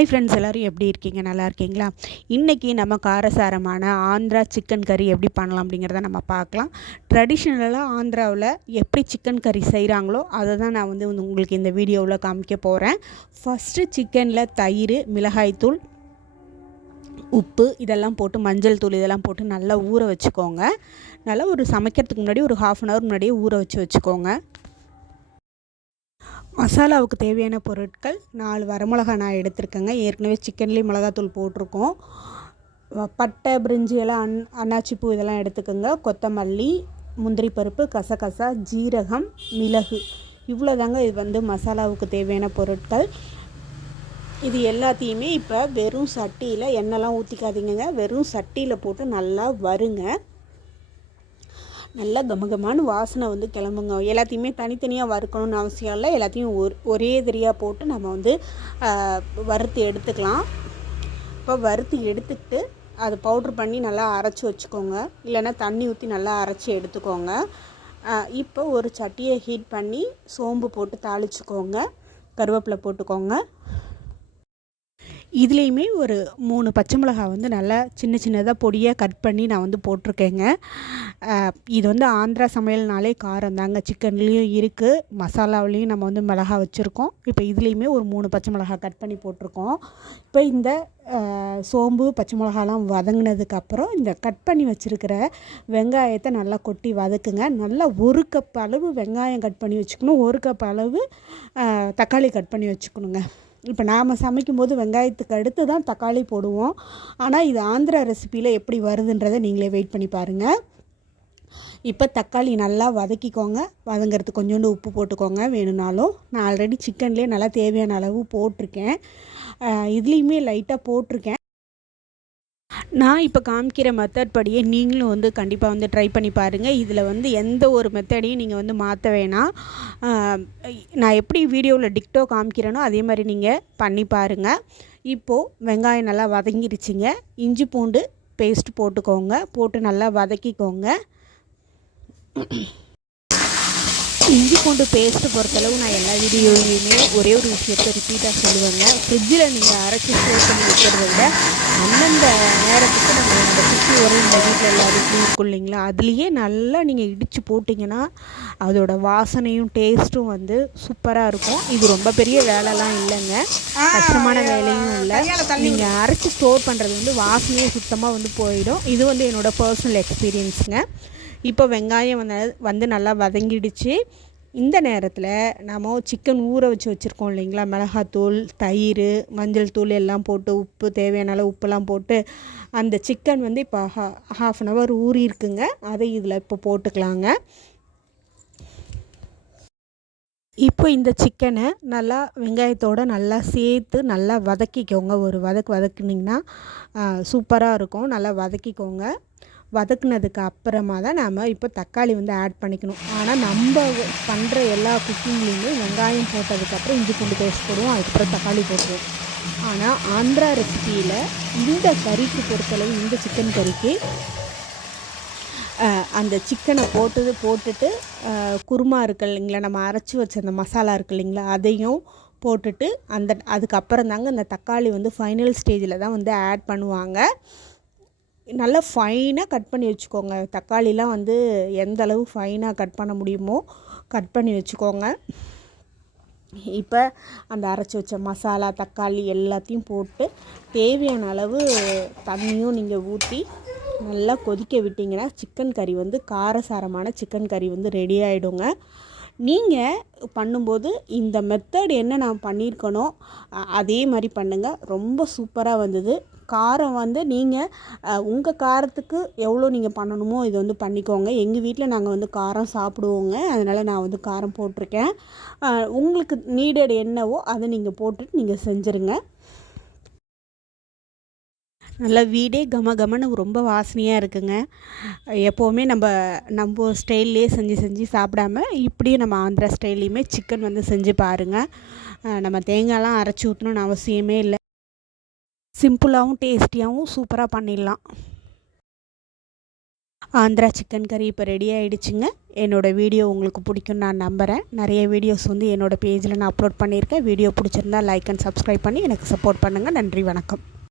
Hi friends எல்லோரும் எப்படி இருக்கீங்க? நல்லா இருக்கீங்களா? இன்றைக்கி நம்ம காரசாரமான ஆந்திரா சிக்கன் கறி எப்படி பண்ணலாம் அப்படிங்கிறத நம்ம பார்க்கலாம். ட்ரெடிஷ்னலாக ஆந்திராவில் எப்படி சிக்கன் கறி செய்கிறாங்களோ அதை தான் நான் வந்து உங்களுக்கு இந்த வீடியோவில் காமிக்க போகிறேன் ஃபஸ்ட்டு சிக்கனில் தயிர் மிளகாய்த்தூள் உப்பு இதெல்லாம் போட்டு மஞ்சள் தூள் இதெல்லாம் போட்டு நல்லா ஊற வச்சுக்கோங்க. நல்லா ஒரு சமைக்கிறதுக்கு முன்னாடி ஒரு ஹாஃப் அன் ஹவர் முன்னாடியே ஊற வச்சு வச்சுக்கோங்க. மசாலாவுக்கு தேவையான பொருட்கள் நாலு வரமிளகா நான் எடுத்திருக்கேங்க. ஏற்கனவே சிக்கன்லேயும் மிளகாத்தூள் போட்டிருக்கோம். பட்டை பிரிஞ்சி எல்லாம் அன் அன்னாச்சி பூ இதெல்லாம் எடுத்துக்கோங்க. கொத்தமல்லி முந்திரி பருப்பு கசகசா ஜீரகம் மிளகு. இவ்வளோ தாங்க இது வந்து மசாலாவுக்கு தேவையான பொருட்கள். இது எல்லாத்தையுமே இப்போ வெறும் சட்டியில் எண்ணெய்லாம் ஊற்றிக்காதீங்க வெறும் சட்டியில் போட்டு நல்லா வருங்க நல்லா கமகமான வாசனை வந்து கிளம்புங்க. எல்லாத்தையுமே தனித்தனியாக வறுக்கணும்னு அவசியம் இல்லை. எல்லாத்தையும் ஒரு ஒரே தெரியாக போட்டு நம்ம வந்து வறுத்து எடுத்துக்கலாம். இப்போ வறுத்து எடுத்துக்கிட்டு அது பவுட்ரு பண்ணி நல்லா அரைச்சி வச்சுக்கோங்க. இல்லைன்னா தண்ணி ஊற்றி நல்லா அரைச்சி எடுத்துக்கோங்க. இப்போ ஒரு சட்டியை ஹீட் பண்ணி சோம்பு போட்டு தாளிச்சுக்கோங்க. கருவேப்பிலை போட்டுக்கோங்க. இதுலேயுமே ஒரு மூணு பச்சை மிளகா வந்து நல்லா சின்ன சின்னதாக பொடியாக கட் பண்ணி நான் வந்து போட்டிருக்கேங்க. இது வந்து ஆந்திரா சமையல்னாலே காரம் தாங்க. சிக்கன்லேயும் இருக்குது மசாலாவிலையும் நம்ம வந்து மிளகா வச்சுருக்கோம். இப்போ இதுலேயுமே ஒரு மூணு பச்சை மிளகா கட் பண்ணி போட்டிருக்கோம். இப்போ இந்த சோம்பு பச்சை மிளகாலாம் வதங்கினதுக்கப்புறம் இந்த கட் பண்ணி வச்சுருக்கிற வெங்காயத்தை நல்லா கொட்டி வதக்குங்க. நல்லா ஒரு கப் அளவு வெங்காயம் கட் பண்ணி வச்சுக்கணும். ஒரு கப் அளவு தக்காளி கட் பண்ணி வச்சுக்கணுங்க. இப்போ நாம் சமைக்கும்போது வெங்காயத்துக்கு அடுத்து தான் தக்காளி போடுவோம். ஆனால் இது ஆந்திரா ரெசிப்பியில் எப்படி வருதுன்றதை நீங்களே வெயிட் பண்ணி பாருங்கள் இப்போ தக்காளி நல்லா வதக்கிக்கோங்க. வதங்கிறதுக்கு கொஞ்சோண்டு உப்பு போட்டுக்கோங்க வேணும்னாலும். நான் ஆல்ரெடி சிக்கன்லேயே நல்லா தேவையான அளவு போட்டிருக்கேன். இதுலேயுமே லைட்டாக போட்டிருக்கேன். நான் இப்போ காமிக்கிற மெத்தட் படியே நீங்களும் வந்து கண்டிப்பாக வந்து ட்ரை பண்ணி பாருங்கள் இதில் வந்து எந்த ஒரு மெத்தடையும் நீங்கள் வந்து மாற்ற வேணாம். நான் எப்படி வீடியோவில் டிக்டோ காமிக்கிறேனோ அதே மாதிரி நீங்கள் பண்ணி பாருங்கள் இப்போது வெங்காயம் நல்லா வதங்கிருச்சிங்க. இஞ்சி பூண்டு பேஸ்ட் போட்டுக்கோங்க. போட்டு நல்லா வதக்கிக்கோங்க. இஞ்சி பூண்டு பேஸ்ட்டு பொறுத்தளவு நான் எல்லா வீடியோலையுமே ஒரே ஒரு விஷயத்தை ரிப்பீட்டாக சொல்லுவேங்க. ஃப்ரிட்ஜில் நீங்கள் அரைச்சி ஸ்டோர் பண்ணி வைக்கிறத விட அந்தந்த நேரத்துக்கு நம்ம அந்த குச்சி உரம் இந்த வீட்டில் எல்லா வீட்லையும் இருக்கும் இல்லைங்களா? அதுலேயே நல்லா நீங்கள் இடித்து போட்டிங்கன்னா அதோட வாசனையும் டேஸ்ட்டும் வந்து சூப்பராக இருக்கும். இது ரொம்ப பெரிய வேலைலாம் இல்லைங்க. கஷ்டமான வேலையும் இல்லை. நீங்கள் அரைச்சி ஸ்டோர் பண்ணுறது வந்து வாசனையே சுத்தமாக வந்து போயிடும். இது வந்து என்னோடய பர்சனல் எக்ஸ்பீரியன்ஸுங்க இப்போ வெங்காயம் வந்து வந்து நல்லா வதங்கிடுச்சு. இந்த நேரத்தில் நம்ம சிக்கன் ஊற வச்சு வச்சுருக்கோம் இல்லைங்களா? மிளகாத்தூள் தயிர் மஞ்சள் தூள் எல்லாம் போட்டு உப்பு தேவையான அளவு உப்புலாம் போட்டு அந்த சிக்கன் வந்து இப்போ ஹா ஹாஃப் அன் ஹவர் ஊறி இருக்குங்க. அதை இதில் இப்போ போட்டுக்கலாங்க. இப்போ இந்த சிக்கனை நல்லா வெங்காயத்தோடு நல்லா சேர்த்து நல்லா வதக்கிக்கோங்க. ஒரு வதக்கு வதக்குனிங்கன்னா சூப்பராக இருக்கும். நல்லா வதக்கிக்கோங்க. வதக்குனதுக்கு அப்புறமா தான் நாம் இப்போ தக்காளி வந்து ஆட் பண்ணிக்கணும். ஆனால் நம்ம பண்ணுற எல்லா குக்கிங்லேயுமே வெங்காயம் போட்டதுக்கப்புறம் இஞ்சி பூண்டு பேஸ்ட் போடுவோம் அதுக்கப்புறம் தக்காளி போட்டுருவோம். ஆனால் ஆந்திரா ரெசிபியில் இந்த கறிக்கு பொறுத்தளவு இந்த சிக்கன் கறிக்கு அந்த சிக்கனை போட்டது போட்டுட்டு குருமா இருக்கு இல்லைங்களா நம்ம அரைச்சி வச்ச அந்த மசாலா இருக்கு இல்லைங்களா அதையும் போட்டுட்டு அந்த அதுக்கப்புறம் தாங்க அந்த தக்காளி வந்து ஃபைனல் ஸ்டேஜில் தான் வந்து ஆட் பண்ணுவாங்க. நல்லா ஃபைனாக கட் பண்ணி வச்சுக்கோங்க. தக்காளிலாம் வந்து எந்த அளவு ஃபைனாக கட் பண்ண முடியுமோ கட் பண்ணி வச்சுக்கோங்க. இப்போ அந்த அரைச்சி வச்ச மசாலா தக்காளி எல்லாத்தையும் போட்டு தேவையான அளவு தண்ணியும் நீங்கள் ஊற்றி நல்லா கொதிக்க விட்டிங்கன்னா சிக்கன் கறி வந்து காரசாரமான சிக்கன் கறி வந்து ரெடி ஆகிடுங்க நீங்கள் பண்ணும்போது இந்த மெத்தட் என்ன நான் பண்ணியிருக்கனோ அதே மாதிரி பண்ணுங்கள் ரொம்ப சூப்பராக வந்தது. காரம் வந்து நீங்கள் உங்கள் காரத்துக்கு எவ்வளோ நீங்கள் பண்ணணுமோ இது வந்து பண்ணிக்கோங்க. எங்கள் வீட்டில் நாங்கள் வந்து காரம் சாப்பிடுவோங்க. அதனால் நான் வந்து காரம் போட்டிருக்கேன். உங்களுக்கு நீடட் என்னவோ அதை நீங்கள் போட்டுட்டு நீங்கள் செஞ்சுருங்க. நல்லா வீடே கம கமன்னு ரொம்ப வாசனையாக இருக்குங்க. எப்போவுமே நம்ம நம்ம ஸ்டைல்லே செஞ்சு செஞ்சு சாப்பிடாம இப்படியும் நம்ம ஆந்திரா ஸ்டைல்லையுமே சிக்கன் வந்து செஞ்சு பாருங்கள் நம்ம தேங்காயெலாம் அரைச்சி ஊற்றணுன்னு அவசியமே இல்லை. சிம்பிளாகவும் டேஸ்டியாகவும் சூப்பராக பண்ணிடலாம். ஆந்திரா சிக்கன் கறி இப்போ ரெடி ஆகிடுச்சிங்க என்னோடய வீடியோ உங்களுக்கு பிடிக்கும் நான் நம்புகிறேன் நிறைய வீடியோஸ் வந்து என்னோடய பேஜில் நான் அப்லோட் பண்ணியிருக்கேன். வீடியோ பிடிச்சிருந்தா லைக் அண்ட் சப்ஸ்கிரைப் பண்ணி எனக்கு சப்போர்ட் பண்ணுங்கள் நன்றி வணக்கம்.